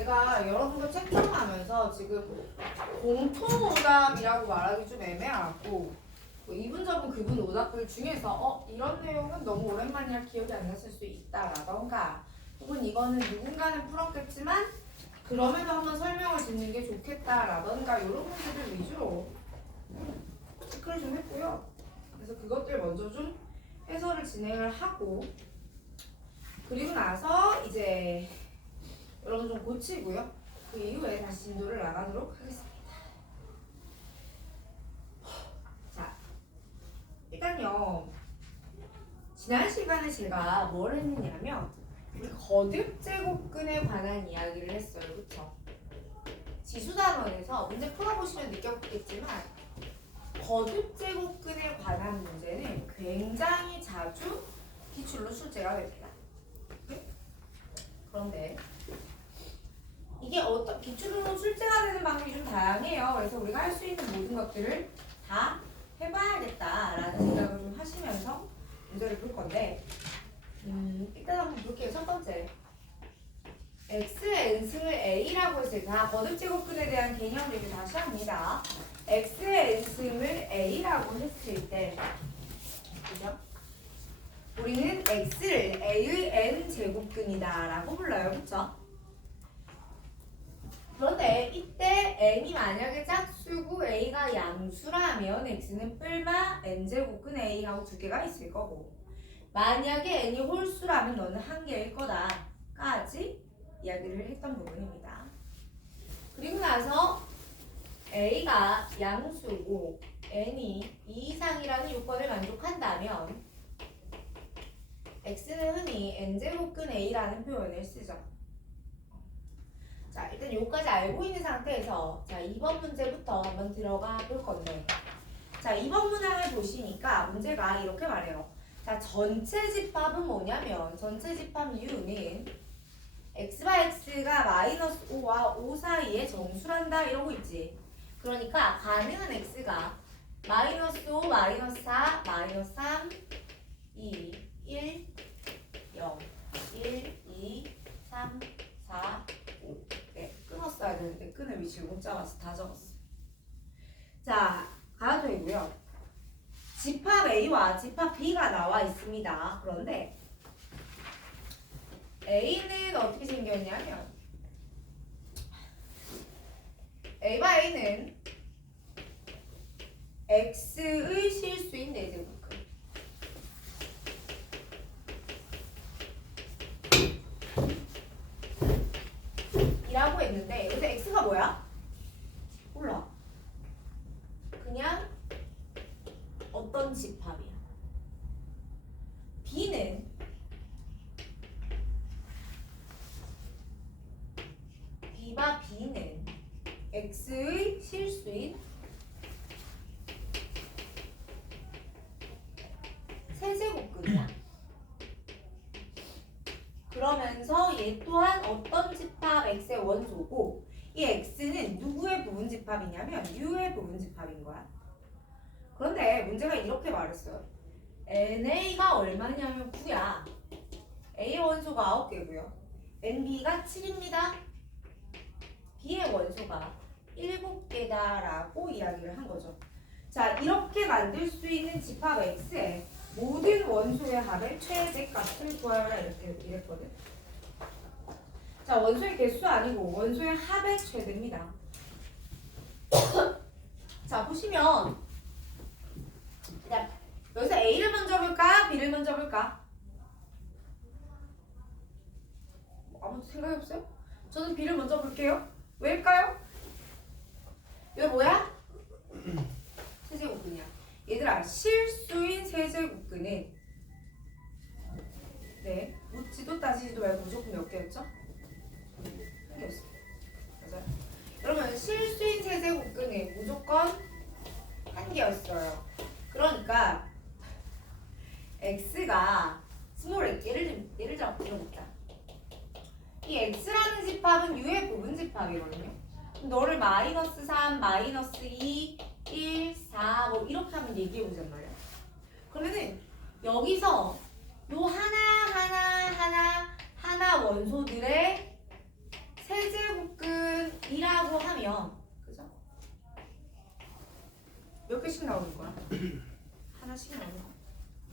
제가 여러분과 채팅하면서 지금 공통오답이라고 말하기 좀 애매하고 뭐 이분저분 그분 오답들 중에서 이런 내용은 너무 오랜만이라 기억이 안 났을 수 있다라던가 혹은 이거는 누군가는 풀었겠지만 그럼에도 한번 설명을 듣는 게 좋겠다라던가 이런 문제들 위주로 체크를 좀 했고요. 그래서 그것들 먼저 좀 해설을 진행을 하고 그리고 나서 이제 여러분 좀 고치고요. 그 이후에 다시 진도를 나가도록 하겠습니다. 자, 일단요. 지난 시간에 제가 뭘 했느냐면 우리 거듭 제곱근에 관한 이야기를 했어요. 그쵸? 지수단원에서 문제 풀어보시면 느꼈겠지만 거듭 제곱근에 관한 문제는 굉장히 자주 기출로 출제가 됩니다. 그런데 이게 어떤 기출로 출제가 되는 방법이 좀 다양해요. 그래서 우리가 할 수 있는 모든 것들을 다 해봐야겠다라는 생각을 좀 하시면서 문제를 풀 건데 일단 한번 볼게요. 첫 번째 x의 n승을 a라고 했을 때 거듭 제곱근에 대한 개념 얘기 다시 합니다. x의 n승을 a라고 했을 때 그죠? 우리는 x를 a의 n 제곱근이다 라고 불러요. 그쵸? 그런데 이때 n이 만약에 짝수고 a가 양수라면 x는 뿔마 n제곱근 a하고 두 개가 있을 거고 만약에 n이 홀수라면 너는 한 개일 거다까지 이야기를 했던 부분입니다. 그리고 나서 a가 양수고 n이 2 이상이라는 요건을 만족한다면 x는 흔히 n제곱근 a라는 표현을 쓰죠. 자, 일단 여기까지 알고 있는 상태에서 자 2번 문제부터 한번 들어가 볼 건데 자 2번 문항을 보시니까 문제가 이렇게 말해요. 자 전체 집합은 뭐냐면 전체 집합 U는 x와 x가 마이너스 5와 5 사이에 정수란다 이러고 있지. 그러니까 가능한 x가 마이너스 5, 마이너스 4, 마이너스 3, 2, 1, 0, 1, 2, 3, 4, 5 네, 끊었어야 되는데 끊을 위치를 못 잡아서 다 적었어. 자, 가정이고요. 집합 A와 집합 B가 나와 있습니다. 그런데 A는 어떻게 생겼냐면 A와 A는 X의 실수인 4제곱근 이라고 했는데 여기서 X가 뭐야? 몰라. 그냥 어떤 집합이야. B는 B와 B는 X의 실수인 세제곱근이야. 그러면서 얘 또한 어떤 집합 X의 원소고 이 X는 누구의 부분집합이냐면 U의 부분집합인 거야. 그런데 문제가 이렇게 말했어요. NA가 얼마냐면 9야. A의 원소가 9개고요. NB가 7입니다. B의 원소가 7개다 라고 이야기를 한 거죠. 자, 이렇게 만들 수 있는 집합 X의 모든 원소의 합의 최대값을 구하여라 이렇게 이랬거든. 자, 원소의 개수 아니고 원소의 합의 최대입니다. 자, 보시면 여기서 A를 먼저 볼까? B를 먼저 볼까? 아무도 생각이 없어요? 저는 B를 먼저 볼게요. 왜일까요? 이거 뭐야? 세제곱근이야. 얘들아, 실수인 세제곱근은 네, 묻지도 따지지도 말고 무조건 몇 개였죠? 한 개였어. 맞아요. 그러면 실수인 세제곱근은 무조건 한 개였어요. 그러니까 x가 스몰 x 예를 들어 들어볼까? 이 x라는 집합은 u의 부분 집합이거든요. 너를 마이너스 3, 마이너스 2, 1, 4 뭐 이렇게 하면 얘기해보잔 말이야. 그러면은 여기서 요 하나 원소들의 세제곱 하면 그죠? 몇 개씩 나오는 거야? 하나씩 나오는 거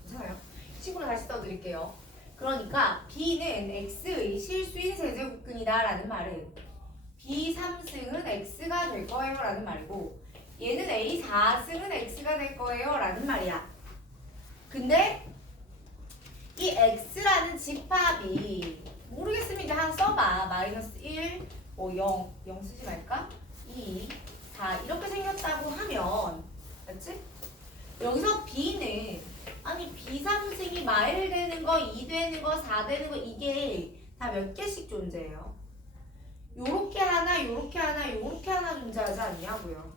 괜찮아요? 식으로 다시 써드릴게요. 그러니까 B는 X의 실수인 세제곱근이다 라는 말은 B 3승은 X가 될 거예요 라는 말이고 얘는 A 4승은 X가 될 거예요 라는 말이야. 근데 이 X라는 집합이 모르겠습니다. 하나 써봐. 마이너스 1, 뭐 0, 0 쓰지 말까? 2, 4 이렇게 생겼다고 하면 맞지? 여기서 B는 아니 B 3승이 마일 되는 거, 2 되는 거, 4 되는 거 이게 다 몇 개씩 존재해요? 요렇게 하나, 요렇게 하나, 요렇게 하나 존재하지 않냐고요.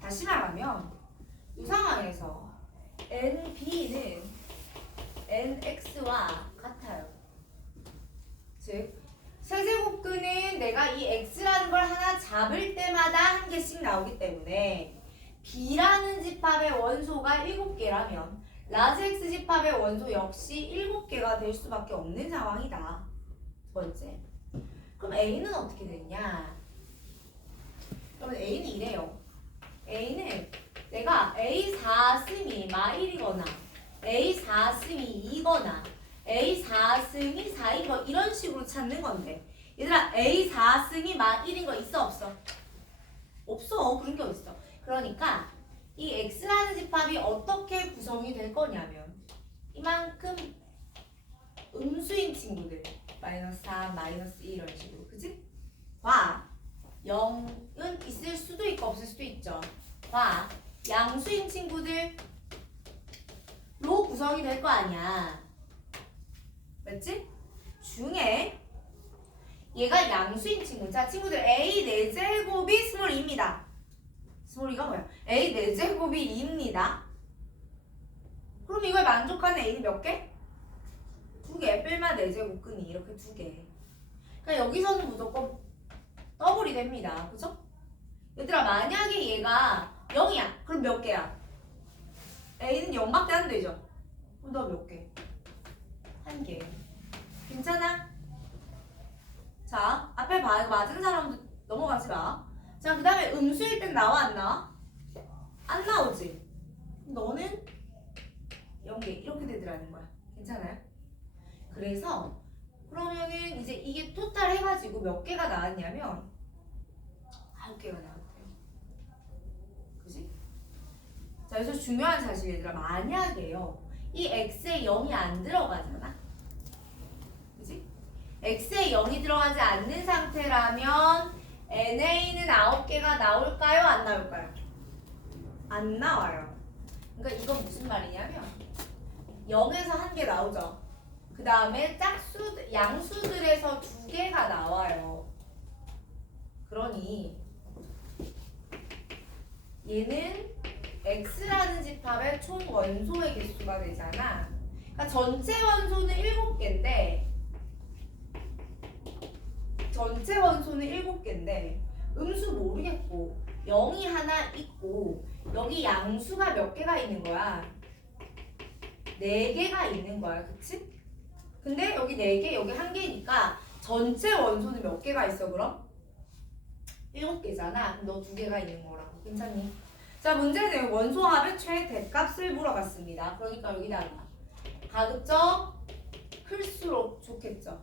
다시 말하면 이 상황에서 NB는 NX와 같아요. 즉 세제곱근은 내가 이 X라는 걸 하나 잡을 때마다 한 개씩 나오기 때문에 B라는 집합의 원소가 7개라면 라지 X 집합의 원소 역시 7개가 될 수밖에 없는 상황이다. 두 번째. 그럼 A는 어떻게 되냐? 그러면 A는 이래요. A는 내가 A4승이 마1이거나 A4승이 2거나 A4승이 4인 거 이런 식으로 찾는 건데 얘들아 A4승이 마1인 거 있어 없어? 없어. 그런 게 어딨어. 그러니까 이 X라는 집합이 어떻게 구성이 될 거냐면 이만큼 음수인 친구들 마이너스 3, 마이너스 2 이런 식으로 그치? 과 0은 있을 수도 있고 없을 수도 있죠. 과 양수인 친구들로 구성이 될 거 아니야. 맞지? 중에 얘가 양수인 친구. 자 친구들 A 4제곱이 스몰 2입니다. 스몰 2가 뭐야? A 4제곱이 2입니다. 그럼 이걸 만족하는 A는 몇 개? 2개. 뺄마 4제곱근이 이렇게 2개. 그러니까 여기서는 무조건 더블이 됩니다. 그죠? 얘들아 만약에 얘가 0이야. 그럼 몇 개야? A는 0밖에 안 되죠? 그럼 너 몇 개? 1개. 괜찮아? 자, 앞에 맞은 사람도 넘어가지 마. 자, 그 다음에 음수일 땐 나와 안 나와? 안 나오지? 너는 0개 이렇게 되더라는 거야. 괜찮아요? 그래서 그러면은 이제 이게 토탈 해가지고 몇 개가 나왔냐면 9개가 나왔대요. 그지? 자, 여기서 중요한 사실 얘들아 만약에요 이 x에 0이 안 들어가잖아. 그지? x에 0이 들어가지 않는 상태라면 NA는 9개가 나올까요? 안 나올까요? 안 나와요. 그러니까 이건 무슨 말이냐면 0에서 1개 나오죠. 그 다음에 양수들에서 2개가 나와요. 그러니 얘는 X라는 집합의 총 원소의 개수가 되잖아. 그러니까 전체 원소는 7개인데 음수 모르겠고 0이 하나 있고 여기 양수가 몇 개가 있는 거야? 4개가 있는 거야. 그치? 근데 여기 4개, 여기 1개니까 전체 원소는 몇 개가 있어 그럼? 7개잖아. 그럼 너 2개가 있는 거라고. 괜찮니? 자, 문제는 원소합의 최대값을 물어봤습니다. 그러니까 여기다가 가급적 클수록 좋겠죠.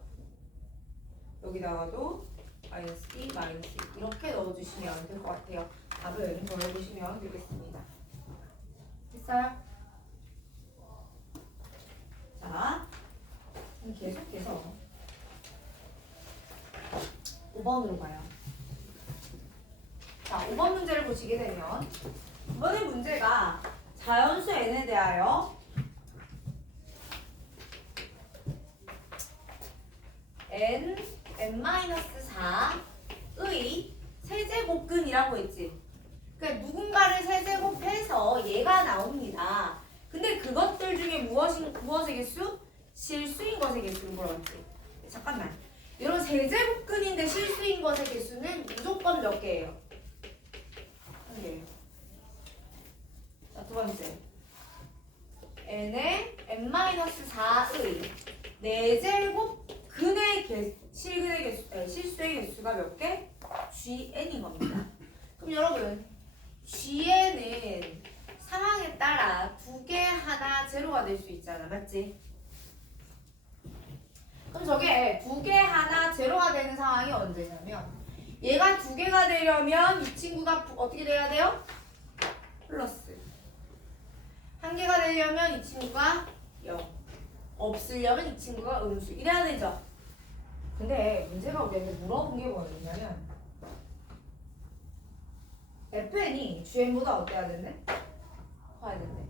여기다가도 마이너스 2, 마이너스 2 이렇게 넣어주시면 될 것 같아요. 답은 더해보시면 되겠습니다. 됐어요? 자, 계속해서 5번으로 가요. 자, 5번 문제를 보시게 되면 이번의 문제가 자연수 n에 대하여 n-4의 세제곱근이라고 했지. 그러니까 누군가를 세제곱해서 얘가 나옵니다. 근데 그것들 중에 무엇의 개수? 실수인 것의 개수를 물어봤지. 잠깐만. 이런 세제곱근인데 실수인 것의 개수는 무조건 몇 개예요? 1개예요. 자, 두 번째. n의 n-4의 4제곱근의 실수의 개수가 몇 개? gn인 겁니다. 제로가 될 수 있잖아. 맞지? 그럼 저게 2개 하나 제로가 되는 상황이 언제냐면 얘가 2개가 되려면 이 친구가 어떻게 돼야 돼요? 플러스. 1개가 되려면 이 친구가 0. 없으려면 이 친구가 음수. 이래야 되죠? 근데 문제가 우리한테 물어본 게 뭐였냐면 fn이 GN보다 어때야 된대? 커야 된대.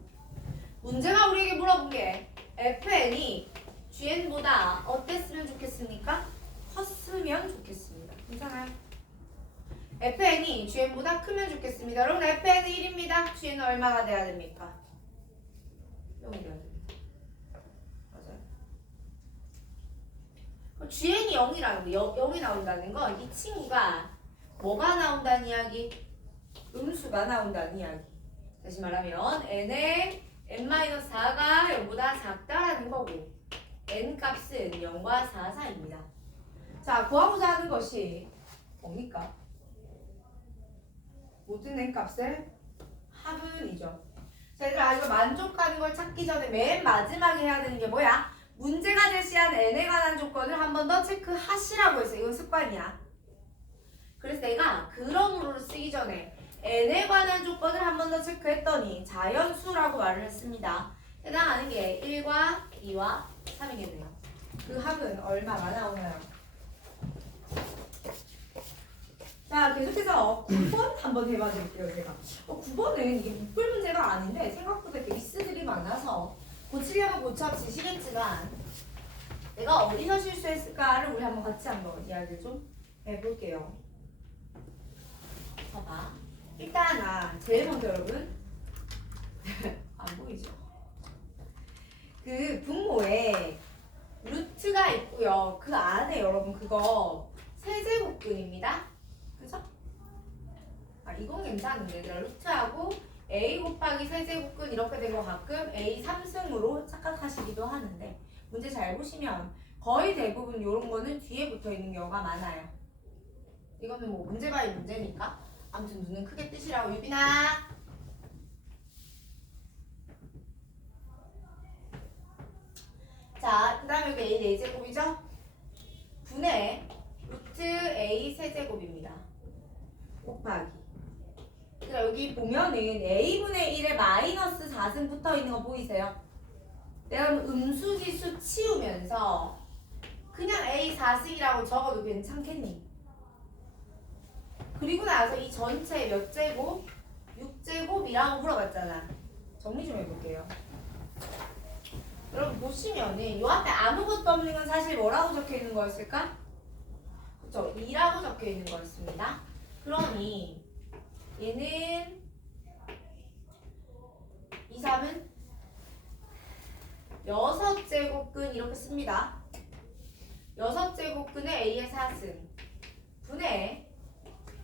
문제가 우리에게 물어본 게 fn이 GN보다 어땠으면 좋겠습니까? 컸으면 좋겠습니다. 괜찮아요? fn이 GN보다 크면 좋겠습니다. 여러분 fn은 1입니다. GN은 얼마가 돼야 됩니까? 0이 돼야 됩니다. 맞아요. GN이 0이라는 거, 0이 나온다는 건 이 친구가 뭐가 나온다는 이야기? 음수가 나온다는 이야기. 다시 말하면 n의 n-4가 0보다 작다라는 거고 n 값은 0과 4 사이입니다. 자, 구하고자 하는 것이 뭡니까? 모든 n 값의 합은이죠. 자, 얘들아 이거 만족하는 걸 찾기 전에 맨 마지막에 해야 되는 게 뭐야? 문제가 제시한 n에 관한 조건을 한 번 더 체크하시라고 했어. 이건 습관이야. 그래서 내가 그럼으로 쓰기 전에 n에 관한 조건을 한 번 더 체크했더니 자연수라고 말을 했습니다. 해당하는 게 1과 2와 3이겠네요. 그 합은 얼마가 나오나요? 자, 계속해서 9번 한번 해봐 드릴게요, 제가. 9번은 이게 묶을 문제가 아닌데 생각보다 베이스들이 많아서 고치려면 고쳐지시겠지만 내가 어디서 실수했을까를 우리 한번 같이 한번 이야기를 좀 해볼게요. 봐봐. 일단 제일 먼저 여러분 안 보이죠? 그 분모에 루트가 있고요. 그 안에 여러분 그거 세제곱근입니다. 그죠? 이건 괜찮은데 얘들아 루트하고 a 곱하기 세제곱근 이렇게 되고 가끔 a 3승으로 착각하시기도 하는데 문제 잘 보시면 거의 대부분 이런 거는 뒤에 붙어 있는 경우가 많아요. 이거는 뭐 문제 바이 문제니까 아무튼 눈은 크게 뜨시라고. 유빈아 자, 그 다음에 여기 a 4제곱이죠? 분의 루트 a 세제곱입니다. 곱하기. 그러니까 여기 보면은 a분의 1에 마이너스 4승 붙어있는 거 보이세요? 내가 음수지수 치우면서 그냥 a 4승이라고 적어도 괜찮겠니? 그리고 나서 이 전체 몇 제곱? 6제곱이라고 물어봤잖아. 정리 좀 해볼게요. 여러분 보시면은 요 앞에 아무것도 없는 건 사실 뭐라고 적혀있는 거였을까? 그쵸? 2라고 적혀있는 거였습니다. 그러니 얘는 2, 3은 6제곱근 이렇게 씁니다. 6제곱근의 a의 4승 분의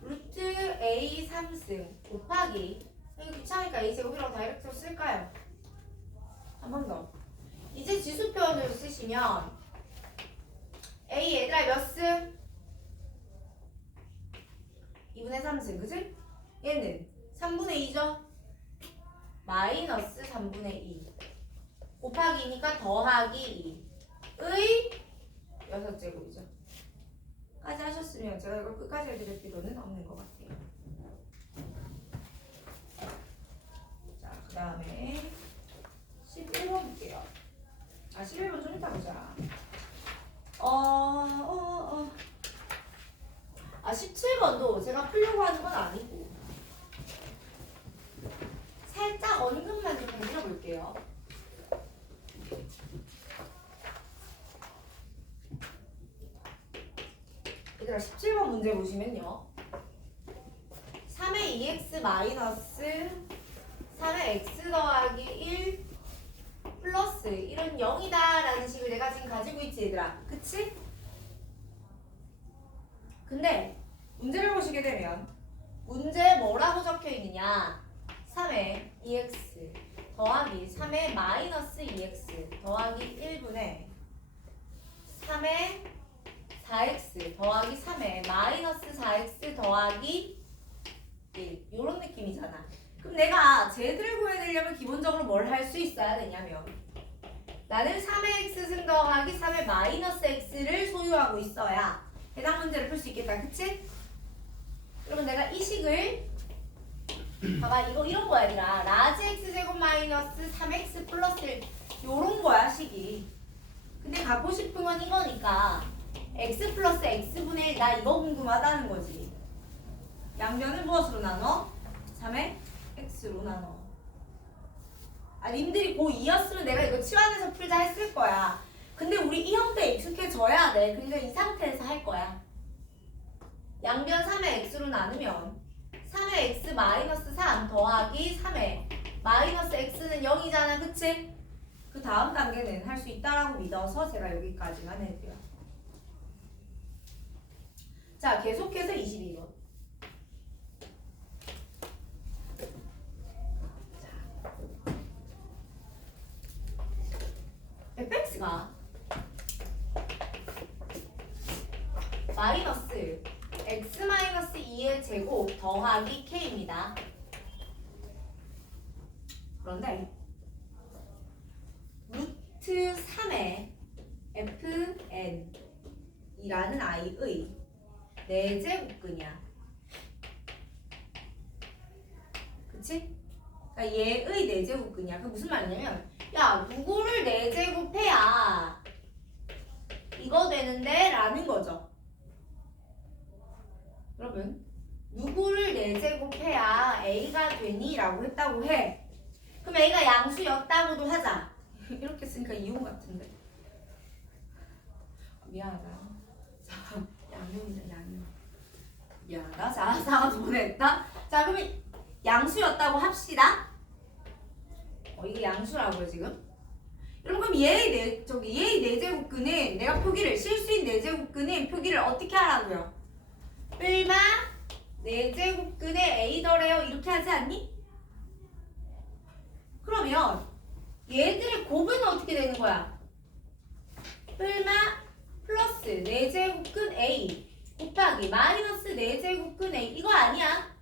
루트 a 3승 곱하기 이거 귀찮으니까 a제곱이라고 다이렉트로 쓸까요? 한 번 더. 이제 지수 표현을 쓰시면 a 얘들아 몇 승? 2분의 3승 그치? 얘는 3분의 2죠? 마이너스 3분의 2 곱하기니까 더하기 2의 6제곱이죠. 까지 하셨으면 제가 이걸 끝까지 해드릴 필요는 없는 것 같아요. 자, 그 다음에 11번 볼게요. 11번 좀 이따 보자. 17번도 제가 풀려고 하는 건 아니고 살짝 언급만 좀 해드려볼게요. 얘들아 17번 문제 보시면요 3의 2x 마이너스 3의 x 더하기 1 플러스 1은 0이다 라는 식을 내가 지금 가지고 있지 얘들아. 그치? 근데 문제를 보시게 되면 문제에 뭐라고 적혀 있느냐 3의 2x 더하기 3의 마이너스 2x 더하기 1분의 3의 4x 더하기 3의 마이너스 4x 더하기 1 이런 느낌이잖아. 그럼 내가 z를 구해내려면 기본적으로 뭘 할 수 있어야 되냐면 나는 3의 x승 더하기 3의 마이너스 x를 소유하고 있어야 해당 문제를 풀 수 있겠다. 그치? 그러면 내가 이 식을 봐봐 이거 이런 거야 얘들아. 라지 x제곱 마이너스 3x 플러스 1 요런 거야 식이. 근데 갖고 싶은 건 이거니까 x 플러스 x분의 1 나 이거 궁금하다는 거지. 양변을 무엇으로 나눠? 3의 x로 나눠. 아 님들이 고2였으면 내가 이거 치환해서 풀자 했을 거야. 근데 우리 이 형태에 익숙해져야 돼. 그러니까 이 상태에서 할 거야. 양변 3의 x로 나누면 3의 x 마이너스 3 더하기 3의 마이너스 x는 0이잖아. 그치? 그 다음 단계는 할 수 있다라고 믿어서 제가 여기까지만 해드려. 자, 계속해서 22번. fx가 마이너스 x 마이너스 2의 제곱 더하기 k입니다. 그런데 루트 3의 fn 이라는 i의 4제곱근이야. 그치? 그러니까 얘의 4제곱근이야. 그게 무슨 말이냐면 야 누구를 4제곱해야 이거 되는데 라는 거죠. 여러분 누구를 4제곱해야 a가 되니? 라고 했다고 해. 그럼 a가 양수였다고도 하자. 이렇게 쓰니까 이용 같은데 미안하다. 자 양념이다 양념. 미안하다. 자 사과도 보냈다. 자 그러면 양수였다고 합시다. 이게 양수라고요 지금. 여러분 그럼 얘의 4제곱근은 내가 표기를 실수인 4제곱근은 표기를 어떻게 하라고요? 뿔마 4제곱근의 a더래요. 이렇게 하지 않니? 그러면 얘들의 곱은 어떻게 되는 거야? 뿔마 플러스 4제곱근 a 곱하기 마이너스 4제곱근 a 이거 아니야?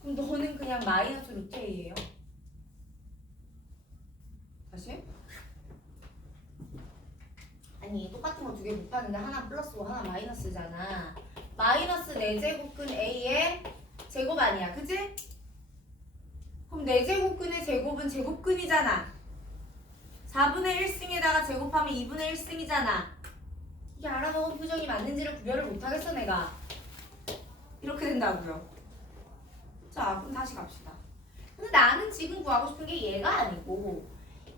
그럼 너는 그냥 마이너스 루트 a예요. 다시? 아니 똑같은 거 2개 곱하는데 하나 플러스고 하나 마이너스잖아. 마이너스 4제곱근 a의 제곱 아니야. 그치? 그럼 4제곱근의 제곱은 제곱근이잖아. 4분의 1승에다가 제곱하면 2분의 1승이잖아. 이게 알아먹은 표정이 맞는지를 구별을 못하겠어 내가. 이렇게 된다고요. 자 그럼 다시 갑시다. 근데 나는 지금 구하고 싶은 게 얘가 아니고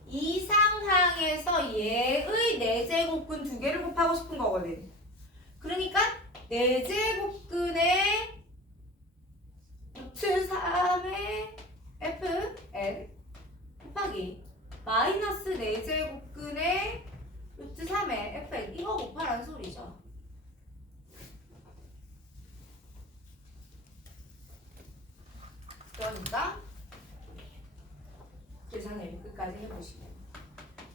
이 상황에서 얘의 4제곱근 2개를 곱하고 싶은 거거든. 그러니까 4제곱근의 루트 3의 fn 곱하기 마이너스 4제곱근의 루트 3의 fn 이거 곱하라는 소리죠. 그러니까 계산을 끝까지 해보시면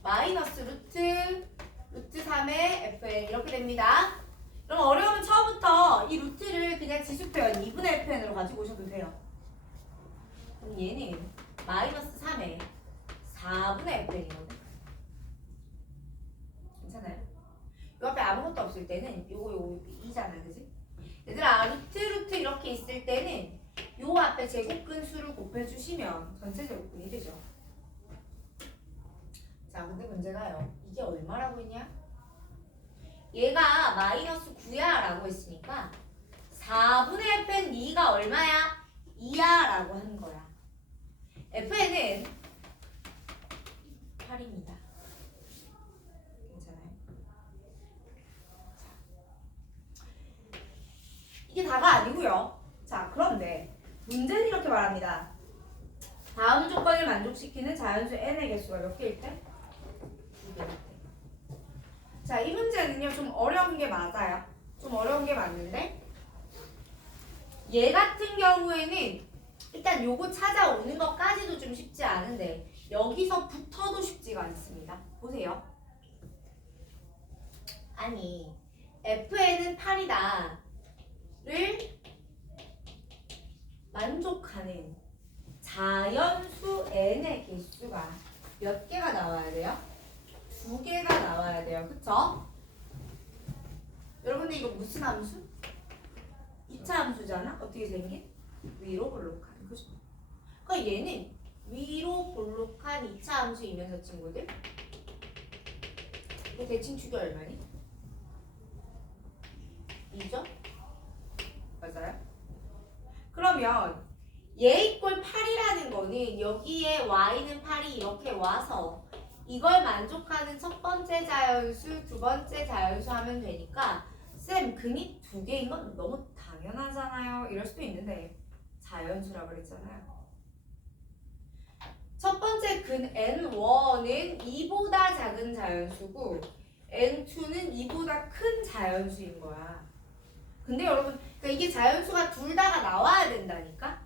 마이너스 루트 3의 fn 이렇게 됩니다. 그럼 어려우면 처음부터 이 루트를 그냥 지수표현 2분의 fn으로 가지고 오셔도 돼요. 그럼 얘는 마이너스 3의 4분의 fn이거든. 괜찮아요? 요 앞에 아무것도 없을 때는 요거 2잖아. 그지? 얘들아 루트 이렇게 있을 때는 요 앞에 제곱근 수를 곱해주시면 전체 제곱근이 되죠. 자 근데 문제가요. 이게 얼마라고 했냐? 얘가 마이너스 9야 라고 했으니까 4분의 fn 2가 얼마야? 2야 라고 하는 거야. fn은 8입니다. 괜찮아요? 이게 다가 아니고요. 자 그런데 문제는 이렇게 말합니다. 다음 조건을 만족시키는 자연수 n의 개수가 몇 개일 때? 2개일 때. 자, 이 문제는요 좀 어려운 게 맞아요. 좀 어려운 게 맞는데 얘 같은 경우에는 일단 요거 찾아오는 것까지도 좀 쉽지 않은데 여기서부터도 쉽지가 않습니다. 보세요. 아니 fn은 8이다 를 만족하는 자연수 n의 개수가 몇 개가 나와야 돼요? 2개가 나와야 돼요. 그쵸? 여러분들 이거 무슨 함수? 2차 함수잖아? 어떻게 생긴? 위로 볼록한. 그죠? 그러니까 얘는 위로 볼록한 2차 함수이면서 친구들 이거 대칭 축이 얼마니? 2죠? 맞아요? 그러면 얘 이꼴 8이라는 거는 여기에 y는 8이 이렇게 와서 이걸 만족하는 첫 번째 자연수, 두 번째 자연수 하면 되니까 쌤 근이 2개인 건 너무 당연하잖아요. 이럴 수도 있는데 자연수라고 그랬잖아요. 첫 번째 근 n1은 2보다 작은 자연수고 n2는 2보다 큰 자연수인 거야. 근데 여러분 그러니까 이게 자연수가 둘 다가 나와야 된다니까?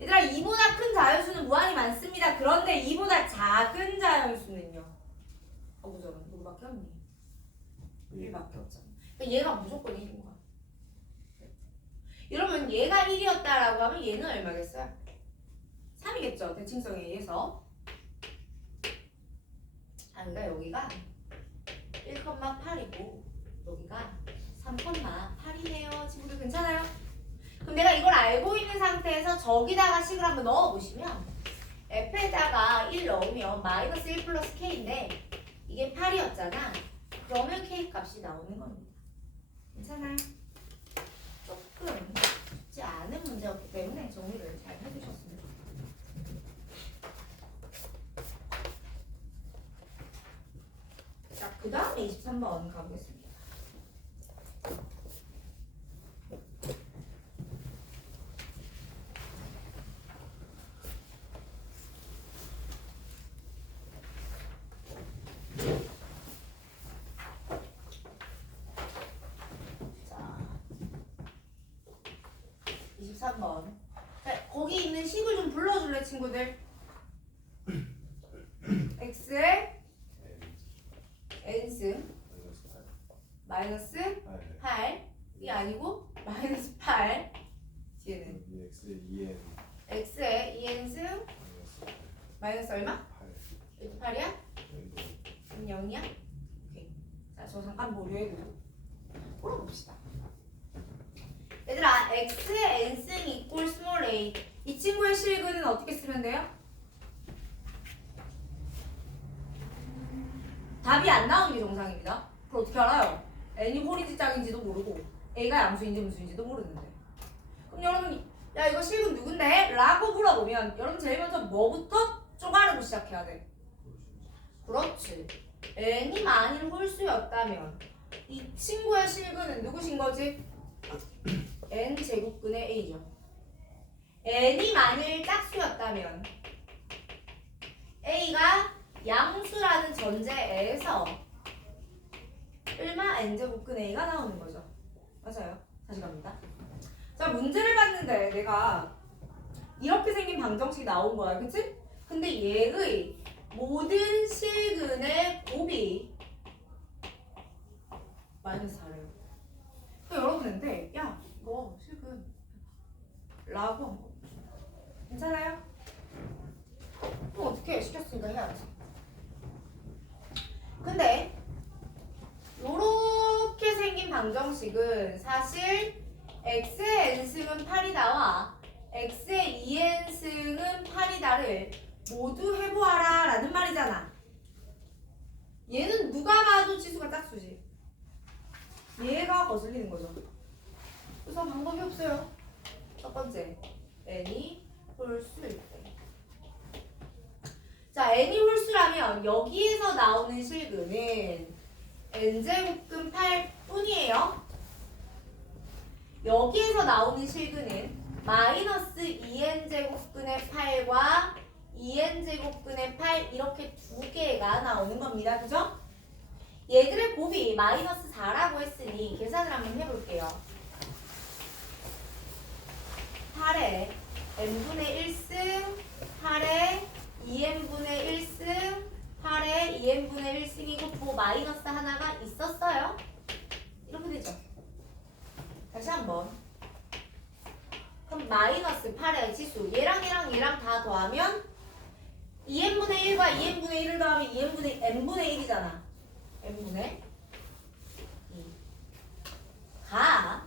얘들아 2보다 큰 자연수는 무한히 많습니다. 그런데 2보다 작은 자연수는요? 저런 누구밖에 없니? 1밖에 없잖아. 그러니까 얘가 무조건 1인 거야. 이러면 얘가 1이었다라고 하면 얘는 얼마겠어요? 3이겠죠. 대칭성에 의해서. 그러니까 여기가 1,8이고 여기가 3,8이네요. 친구들 괜찮아요? 그럼 내가 이걸 알고 있는 상태에서 저기다가 식을 한번 넣어보시면 f에다가 1 넣으면 마이너스 1 플러스 k인데 이게 8이었잖아. 그러면 k 값이 나오는 겁니다. 괜찮아요? 조금 쉽지 않은 문제였기 때문에 정리를 잘 해주셨습니다. 자, 그 다음에 23번 가보겠습니다. 자, 23번. 자, 거기 있는 식을 좀 불러줄래, 친구들? x의 n승 마이너스 8이 아니고 마이너스 8 뒤에는 x의 2n승 마이너스 얼마? 8. 8이야? 0이야? 오케이. 자, 저 잠깐 보류해두고 풀어봅시다. 얘들아, x의 n승 이꼴 스몰 a 이 친구의 실근은 어떻게 쓰면 돼요? 답이 안 나오는 게 정상입니다. 그걸 어떻게 알아요? n이 홀인지 짝인지도 모르고 a가 양수인지 무수인지도 모르는데. 그럼 여러분이 야 이거 실근 누군데? 라고 물어보면 여러분 제일 먼저 뭐부터 쪼가르고 시작해야 돼? 그렇지. n이 만일 홀수였다면 이 친구의 실근은 누구신 거지? n 제곱근의 a죠. n이 만일 짝수였다면 a가 양수라는 전제에서 얼마 n제곱근 a가 나오는 거죠. 맞아요. 다시 갑니다. 자, 문제를 봤는데 내가 이렇게 생긴 방정식이 나온 거야. 그치? 근데 얘의 모든 실근의 곱이 마이너스 4래요. 그러니까 여러분인데 야 이거 실근 라고 한 거. 괜찮아요? 그럼 어떻게 시켰으니까 해야지. 근데 요렇게 생긴 방정식은 사실 x의 n승은 8이 나와 x의 2n승은 8이다를 모두 해보아라 라는 말이잖아. 얘는 누가 봐도 치수가 짝수지. 얘가 거슬리는 거죠. 그래서 방법이 없어요. 첫 번째, n이 홀수일 때. 자, n이 홀수라면 여기에서 나오는 실근은 n제곱근 8뿐이에요. 여기에서 나오는 실근은 마이너스 2n제곱근의 8과 2n제곱근의 8 이렇게 두 개가 나오는 겁니다. 그죠? 얘들의 곱이 마이너스 4라고 했으니 계산을 한번 해볼게요. 8에 n분의 1승 8에 2n분의 1승 8에 2n분의 1승이고 부 마이너스 하나가 있었어요. 이렇게 되죠. 다시 한번. 그럼 마이너스 플러스 8의 지수 얘랑 다 더하면 2n분의 1과 2n분의 1을 더하면 n분의 1이잖아. n분의 2가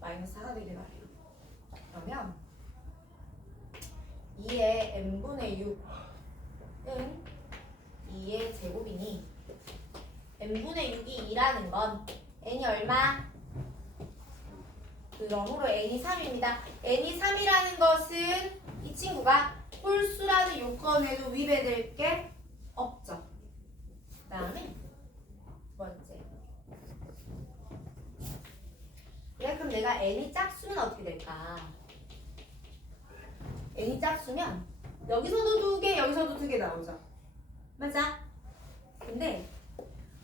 마이너스 4가 되길 바래요. 그러면 2의 n분의 6은 2의 제곱이니 n분의 6이 2라는 건 n이 얼마? 그러므로 n이 3입니다. n이 3이라는 것은 이 친구가 홀수라는 요건에도 위배될 게 없죠. 그 다음에 두 번째. 그럼 내가 n이 짝수면 어떻게 될까? n이 짝수면 여기서도 2개, 여기서도 2개 나오죠. 맞아? 근데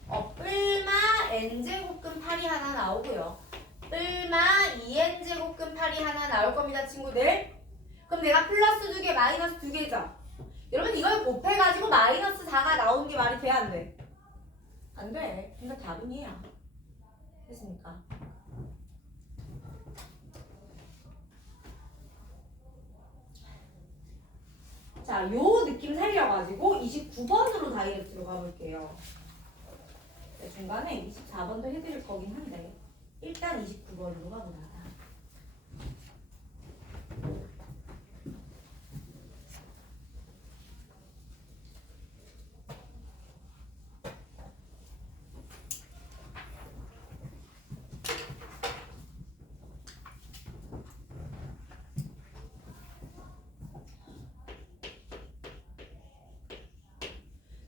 뿔마 n제곱근 8이 하나 나오고요. 뿔마 2n제곱근 8이 하나 나올 겁니다, 친구들. 그럼 내가 플러스 2개, 마이너스 2개죠. 여러분 이걸 곱해가지고 마이너스 4가 나오는 게 말이 돼, 안 돼? 안 돼. 그러니까 답은 얘야. 됐습니까? 자, 요 느낌 살려가지고 29번으로 다이렉트로 가볼게요. 중간에 24번도 해드릴 거긴 한데 일단 29번으로 가보자.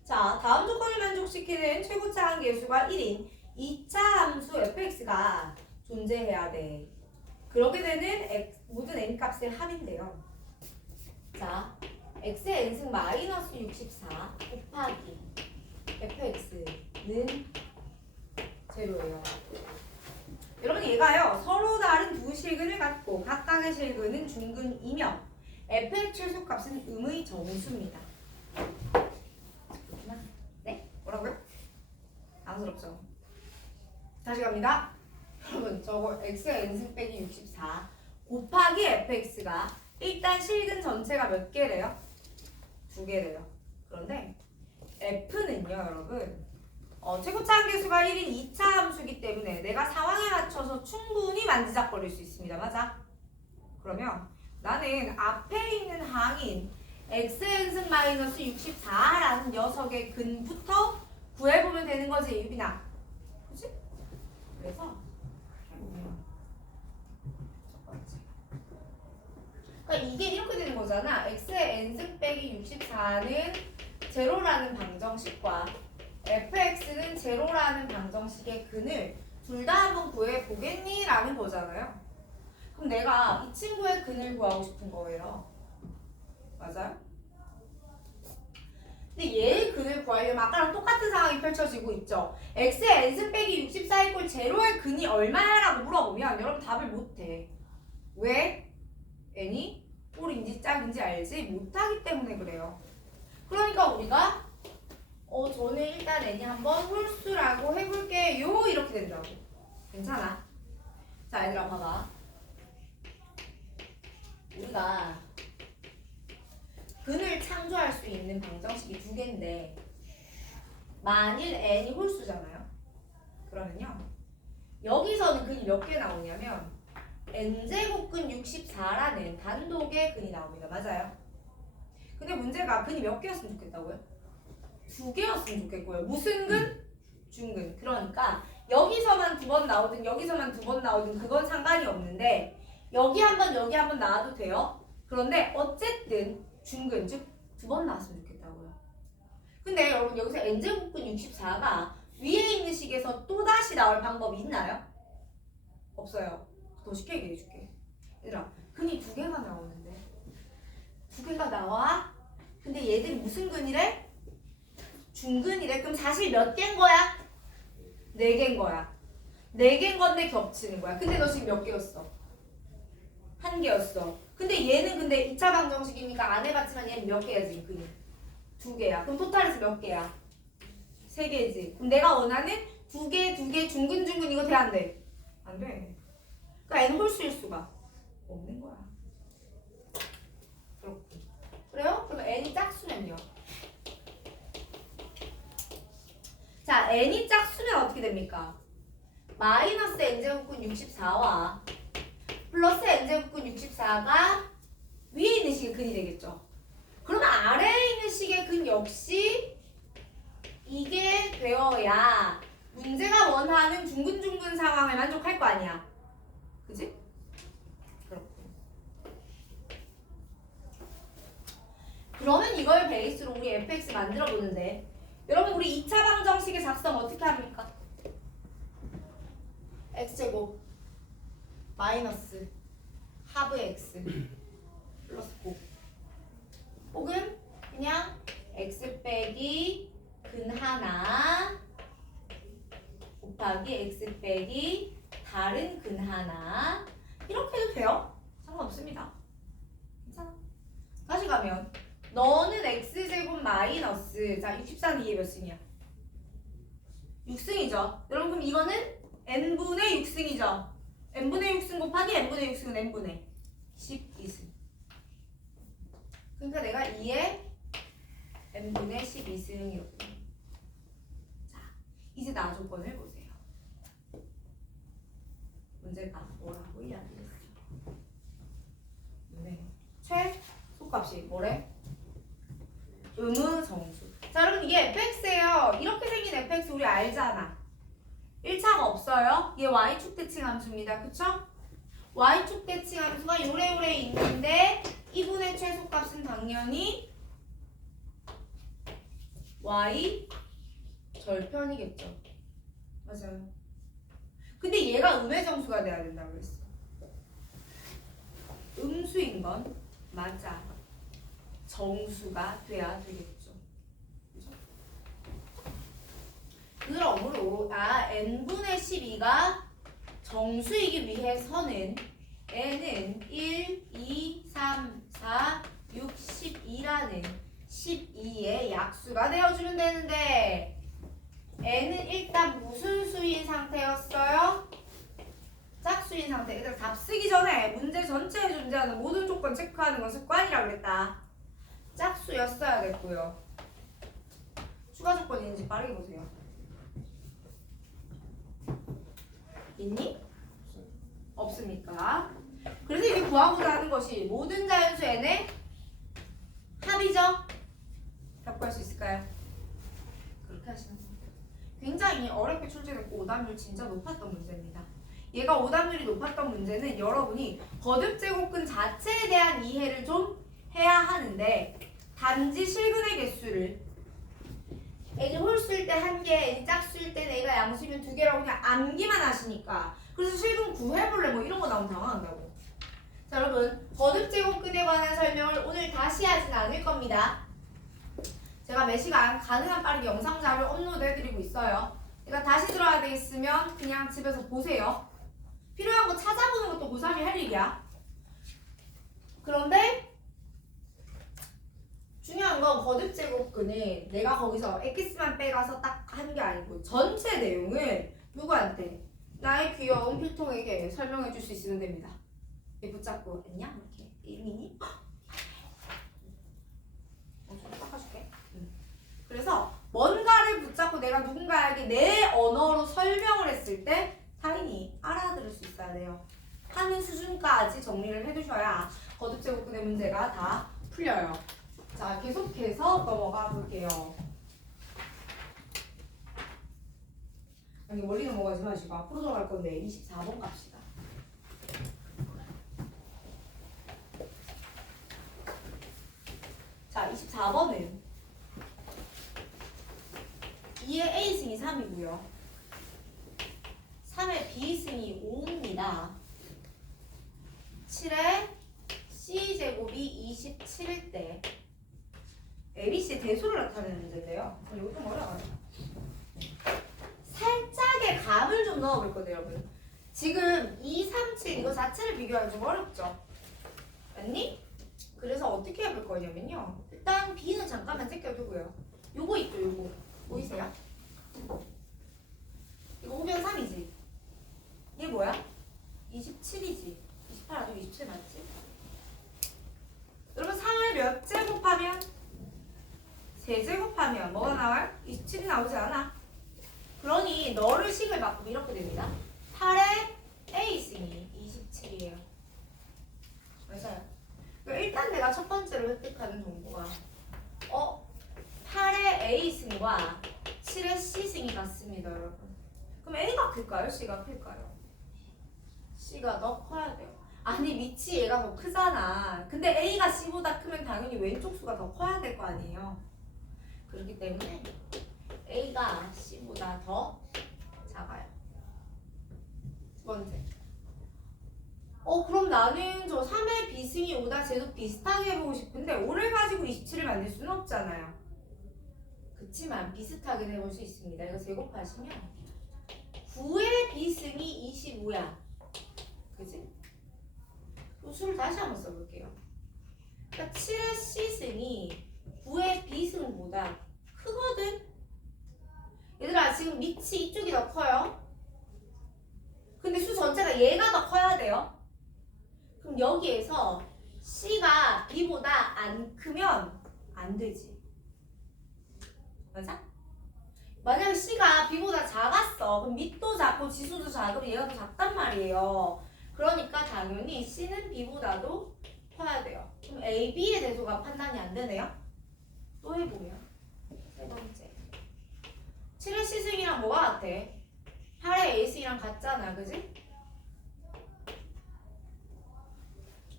자, 다음 조건을 만족시키는 최고차 함계수가 1인 2차 함수 fx가 존재해야 돼. 그렇게 되는 모든 n 값의 합인데요. 자, x의 n승 마이너스 64 곱하기 fx는 제로예요. 여러분 얘가요 서로 다른 두 실근을 갖고 각각의 실근은 중근이며 f의 최소값은 음의 정수입니다. 네? 뭐라고요? 안쓰럽죠? 다시 갑니다. 여러분 저거 x의 n승 빼기 64 곱하기 fx가 일단 실근 전체가 몇 개래요? 2개래요. 그런데 f는요 여러분 최고차 함계수가 1인 2차 함수이기 때문에 내가 상황에 맞춰서 충분히 만지작거릴 수 있습니다. 맞아? 그러면 나는 앞에 있는 항인 xn승 마이너스 64라는 녀석의 근부터 구해보면 되는 거지, 유빈아. 그치? 그래서 해보면 첫 번째. 그러니까 이게 이렇게 되는 거잖아. x의 n승 빼기 64는 제로라는 방정식과 fx는 제로라는 방정식의 근을 둘 다 한번 구해보겠니? 라는 거잖아요. 그럼 내가 이 친구의 근을 구하고 싶은 거예요. 맞아요? 근데 얘의 근을 구하려면 아까랑 똑같은 상황이 펼쳐지고 있죠. x의 n승 빼기 64 이꼴 제로의 근이 얼마야? 라고 물어보면 여러분 답을 못해. 왜? n이 꼴인지 짝인지 알지 못하기 때문에 그래요. 그러니까 우리가 저는 일단 n이 한번 홀수라고 해볼게요. 이렇게 된다고. 괜찮아? 자, 얘들아 봐봐. 우리가 근을 창조할 수 있는 방정식이 2개인데 만일 n이 홀수잖아요. 그러면요. 여기서는 근이 몇 개 나오냐면 n제곱근 64라는 단독의 근이 나옵니다. 맞아요? 근데 문제가 근이 몇 개였으면 좋겠다고요? 2개였으면 좋겠고요. 무슨 근? 중근. 그러니까 여기서만 2번 나오든 여기서만 2번 나오든 그건 상관이 없는데 여기 한번 여기 한번 나와도 돼요. 그런데 어쨌든 중근 즉 2번 나왔으면 좋겠다고요. 근데 여러분 여기서 n제곱근 64가 위에 있는 식에서 또다시 나올 방법이 있나요? 없어요. 더 쉽게 얘기해 줄게. 얘들아 근이 2개가 나오는데 2개가 나와? 근데 얘들이 무슨 근이래? 중근이래. 그럼 사실 몇 개인 거야? 4개인 거야. 4개인 건데 겹치는 거야. 근데 너 지금 몇 개였어? 1개였어. 근데 얘는 근데 2차 방정식이니까 안 해봤지만 얘는 몇 개야 지금 근이? 2개야. 그럼 토탈에서 몇 개야? 3개지. 그럼 내가 원하는 2개 중근 이거 돼 안 돼? 안 돼. 그러니까 n은 홀수일 수가 없는 거야. 그렇고. 그래요? 그럼 n이 짝수면요. 자, n이 짝수면 어떻게 됩니까? 마이너스 n제곱근 64와 플러스 n제곱근 64가 위에 있는 식의 근이 되겠죠. 그러면 아래에 있는 식의 근 역시 이게 되어야 문제가 원하는 둥근둥근 상황을 만족할 거 아니야. 그지? 그렇군. 그러면 이걸 베이스로 우리 fx 만들어 보는데, 여러분 우리 2차 방정식의 작성 어떻게 합니까? x제곱 마이너스 하브 x 플러스 9 혹은 그냥 x 빼기 근 하나 곱하기 x 빼기 다른 근 하나 이렇게 해도 돼요. 상관없습니다. 괜찮아. 다시 가면 너는 x제곱 마이너스, 자 64는 이게 몇 승이야? 6승이죠. 여러분 그럼 이거는 n분의 6승이죠. n분의 6승 곱하기 n분의 6승은 n분의 12승. 그러니까 내가 2에 n분의 12승 이렇게. 자, 이제 나 조건을 보세요. 문제가 뭐라고 이야기했어? 네. 최소값이 뭐래? 정수. 자, 여러분 이게 fx예요. 이렇게 생긴 fx 우리 알잖아. 1차가 없어요. 얘 y축 대칭 함수입니다. 그쵸? y축 대칭 함수가 요래요래 있는데 이분의 최소값은 당연히 y 절편이겠죠. 맞아요. 근데 얘가 음의 정수가 돼야 된다고 그랬어. 음수인 건 맞아. 정수가 돼야 되겠죠. 그죠? 그러므로 n분의 12가 정수이기 위해서는 n은 1, 2, 3, 4, 6, 12라는 12의 약수가 되어주면 되는데 n은 일단 무슨 수인 상태였어요? 짝수인 상태. 얘들아 답 쓰기 전에 문제 전체에 존재하는 모든 조건 체크하는 건 습관이라고 그랬다. 짝수였어야 됐고요. 추가 조건 있는지 빠르게 보세요. 있니? 없습니까? 그래서 이게 구하고자 하는 것이 모든 자연수 n의 합이죠? 답구할 수 있을까요? 그렇게 하시면 됩니다. 굉장히 어렵게 출제됐고 오답률 진짜 높았던 문제입니다. 얘가 오답률이 높았던 문제는 여러분이 거듭제곱근 자체에 대한 이해를 좀 해야 하는데 단지 실근의 개수를 n이 홀수일 때 한 개, n이 짝수일 때 내가 양수면 두 개라고 그냥 암기만 하시니까 그래서 실근 구해볼래 뭐 이런 거 나오면 당황한다고. 자 여러분 거듭제곱근에 관한 설명을 오늘 다시 하진 않을 겁니다. 제가 매 시간 가능한 빠르게 영상 자료 업로드 해드리고 있어요. 그러니까 다시 들어야 되겠으면 그냥 집에서 보세요. 필요한 거 찾아보는 것도 고3이 할 일이야. 그런데 중요한 건 거듭제곱근은 내가 거기서 x만 빼가서 딱 하는 게 아니고 전체 내용을 누구한테? 나의 귀여운 필통에게 설명해 줄 수 있으면 됩니다. 붙잡고 안녕? 이렇게 이름이니? 좀 닦아줄게. 그래서 뭔가를 붙잡고 내가 누군가에게 내 언어로 설명을 했을 때 타인이 알아들을 수 있어야 돼요. 하는 수준까지 정리를 해두셔야 거듭제곱근의 문제가 다 풀려요. 자, 계속해서 넘어가 볼게요. 아니, 멀리 넘어가지 마시고 앞으로 들어갈 건데 24번 갑시다. 자, 24번은 2의 A승이 3이고요. 3의 B승이 5입니다. 7의 C제곱이 27일 때 ABC의 대소를 나타내는 문제인데요. 이거 좀 어려워요. 살짝의 감을 좀 넣어볼 건데요, 여러분. 지금 2, 3, 7 이거 자체를 비교하기 좀 어렵죠? 맞니? 그래서 어떻게 해볼 거냐면요. 일단 B는 잠깐만 제껴두고요. 요거 있죠, 요거. 보이세요? 이거 호변 3이지? 얘 뭐야? 27이지? 28 아니고 27 맞지? 너를 식을 바꾸면 이렇게 됩니다. 8의 A승이 27이에요. 맞아요. 그러니까 일단 내가 첫 번째로 획득하는 정보가 8의 A승과 7의 C승이 같습니다, 여러분. 그럼 A가 클까요? C가 클까요? C가 더 커야 돼요. 아니 위치 얘가 더 크잖아. 근데 A가 C보다 크면 당연히 왼쪽 수가 더 커야 될 거 아니에요. 그렇기 때문에 A가 C보다 더 작아요. 두 번째. 그럼 나는 저 3의 B승이 5다 제곱 비슷하게 해보고 싶은데 5를 가지고 27을 만들 수는 없잖아요. 그치만 비슷하게 해볼 수 있습니다. 이거 제곱하시면 9의 B승이 25야. 그지? 수를 다시 한번 써볼게요. 그러니까 7의 C승이 9의 B승보다 크거든? 얘들아 지금 밑이 이쪽이 더 커요. 근데 수 전체가 얘가 더 커야 돼요. 그럼 여기에서 C가 B보다 안 크면 안 되지. 맞아? 만약에 C가 B보다 작았어. 그럼 밑도 작고 지수도 작으면 얘가 더 작단 말이에요. 그러니까 당연히 C는 B보다도 커야 돼요. 그럼 A, B의 대소가 판단이 안 되네요. 또 해보면 세 번째 7의 C승이랑 뭐가 같아? 8의 A승이랑 같잖아. 그지?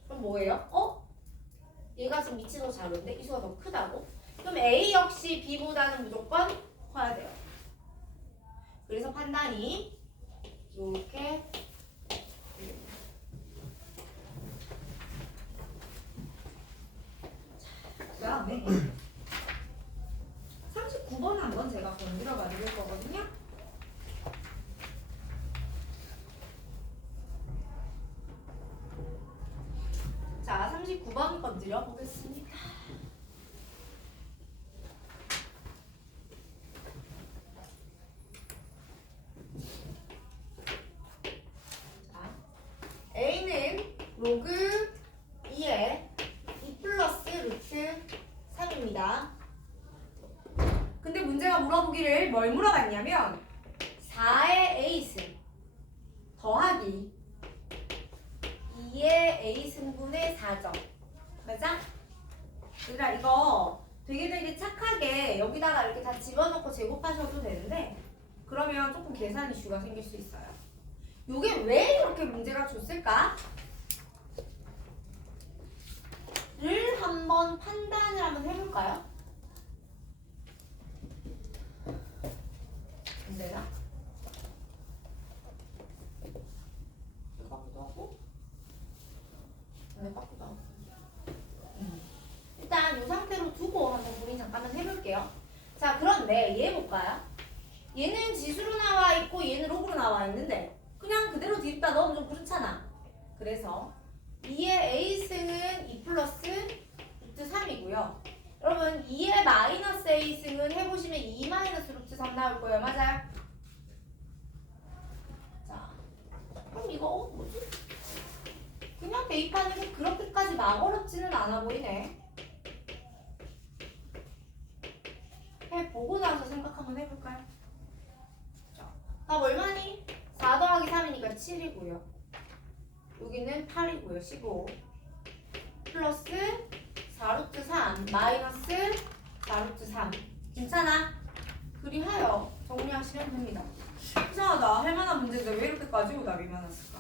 그럼 뭐예요? 얘가 지금 밑이 더 작은데 이 수가 더 크다고? 그럼 A 역시 B보다는 무조건 커야 돼요. 그래서 판단이 이렇게 그 다음에 39번 한번 제가 건드려 봐 드릴 거거든요. 자, 39번 건드려 보겠습니다. 자, A는 로그 2에 2 플러스 루트 3입니다. 근데 문제가 물어보기를 뭘 물어봤냐면 4의 A승 더하기 2의 A승분의 4점. 맞아? 얘들아 이거 되게 착하게 여기다가 이렇게 다 집어넣고 제곱하셔도 되는데 그러면 조금 계산 이슈가 생길 수 있어요. 요게 왜 이렇게 문제가 줬을까? 를 한번 판단을 한번 해볼까요? 안 되나? 바꾸도 하고 바꾸도 하고 일단 이 상태로 두고 한번 우리 잠깐만 해볼게요. 자 그런데 얘 볼까요? 얘는 지수로 나와 있고 얘는 로그로 나와 있는데 그냥 그대로 뒤집다 넣으면 좀 그렇잖아. 그래서 2의 A승은 2 플러스 루트 3이고요. 여러분 2의 마이너스 A승은 해보시면 2 마이너스 루트 3 나올 거예요. 맞아요? 자 그럼 이거 뭐지? 그냥 대입하는 게 그렇게까지 막 어렵지는 않아 보이네. 해보고 나서 생각 한번 해볼까요? 자, 답 얼마니? 4 더하기 3이니까 7이고요. 여기는 8이고요. 15 플러스 4루트 3 마이너스 4루트 3 괜찮아? 그리하여 정리하시면 됩니다. 이상하다. 할만한 문제인데 왜 이렇게까지 오답이 많았을까?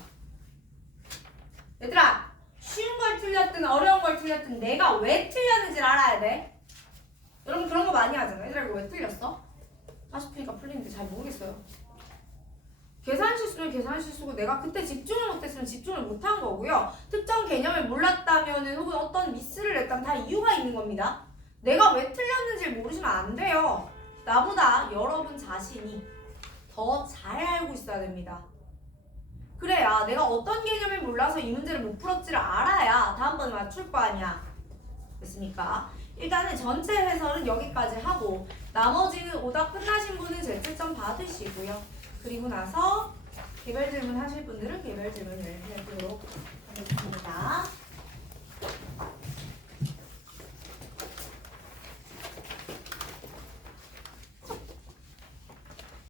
얘들아 쉬운 걸 틀렸든 어려운 걸 틀렸든 내가 왜 틀렸는지를 알아야 돼. 여러분 그런 거 많이 하잖아. 얘들아 이거 왜 틀렸어? 다시 푸니까 풀리는데 잘 모르겠어요. 계산 실수는 계산 실수고 내가 그때 집중을 못했으면 집중을 못한 거고요. 특정 개념을 몰랐다면 혹은 어떤 미스를 했다면 다 이유가 있는 겁니다. 내가 왜 틀렸는지를 모르시면 안 돼요. 나보다 여러분 자신이 더 잘 알고 있어야 됩니다. 그래야 내가 어떤 개념을 몰라서 이 문제를 못 풀었지를 알아야 다음번에 맞출 거 아니야. 됐습니까? 일단은 전체 해설은 여기까지 하고 나머지는 오답 끝나신 분은 제출점 받으시고요. 그리고 나서 개별 질문 하실 분들은 개별 질문을 해보도록